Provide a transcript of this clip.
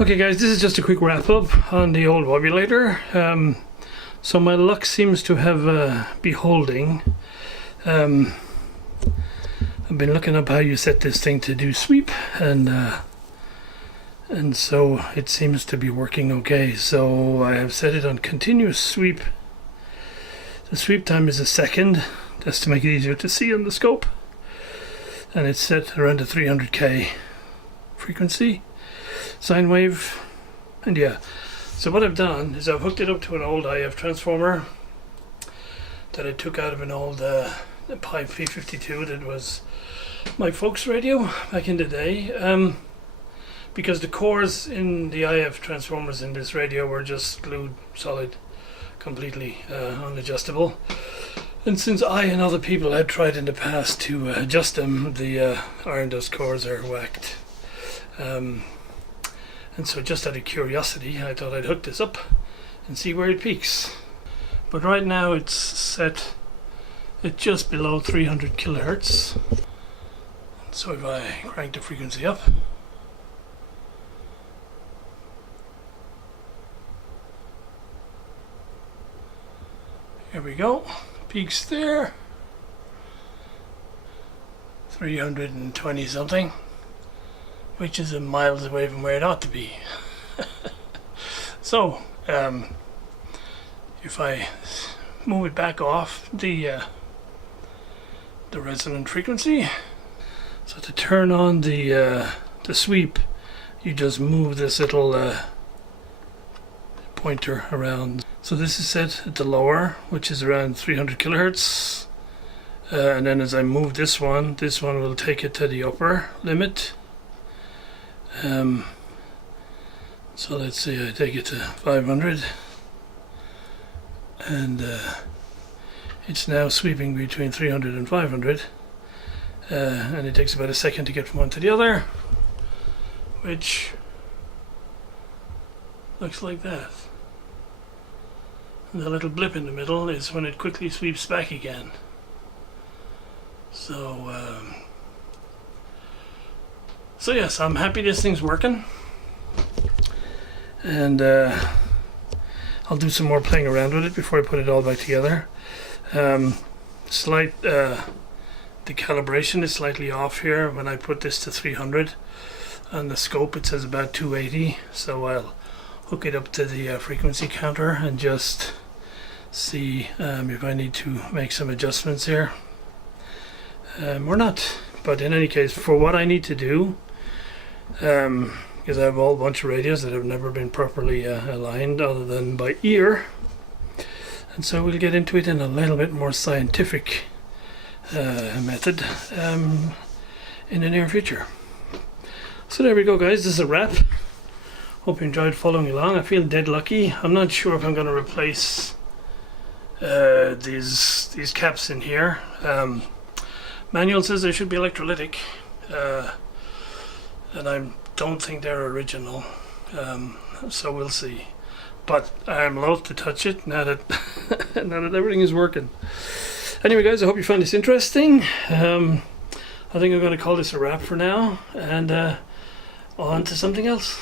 Okay guys, this is just a quick wrap up on the old Wobbulator. So my luck seems to have be holding. I've been looking up how you set this thing to do sweep, and so it seems to be working okay. So I have set it on continuous sweep. The sweep time is a second, just to make it easier to see on the scope, and it's set around the 300k frequency sine wave. And yeah, so what I've done is I've hooked it up to an old IF transformer that I took out of an old Pipe P52 that was my folks' radio back in the day, because the cores in the IF transformers in this radio were just glued solid, completely unadjustable. And since I and other people had tried in the past to adjust them, the iron dust cores are whacked. And so just out of curiosity, I thought I'd hook this up and see where it peaks. But right now it's set at just below 300 kilohertz. So if I crank the frequency up, here we go, peaks there, 320 something. Which is miles away from where it ought to be. So, if I move it back off the resonant frequency, so to turn on the sweep, you just move this little pointer around. So this is set at the lower, which is around 300 kilohertz, and then as I move this one will take it to the upper limit. So let's say I take it to 500, and it's now sweeping between 300 and 500, and it takes about a second to get from one to the other, which looks like that. And the little blip in the middle is when it quickly sweeps back again. So yes, I'm happy this thing's working, and I'll do some more playing around with it before I put it all back together. Slight the calibration is slightly off here. When I put this to 300 on the scope, it says about 280, so I'll hook it up to the frequency counter and just see if I need to make some adjustments here or not. But in any case, for what I need to do, because I have a whole bunch of radios that have never been properly aligned other than by ear, and so we'll get into it in a little bit more scientific method in the near future. So there we go guys, this is a wrap. Hope you enjoyed following along. I feel dead lucky. I'm not sure if I'm going to replace these caps in here. Manual says they should be electrolytic, and I don't think they're original, so we'll see. But I'm loath to touch it now that now that everything is working. Anyway guys, I hope you find this interesting. I think I'm going to call this a wrap for now, and on to something else.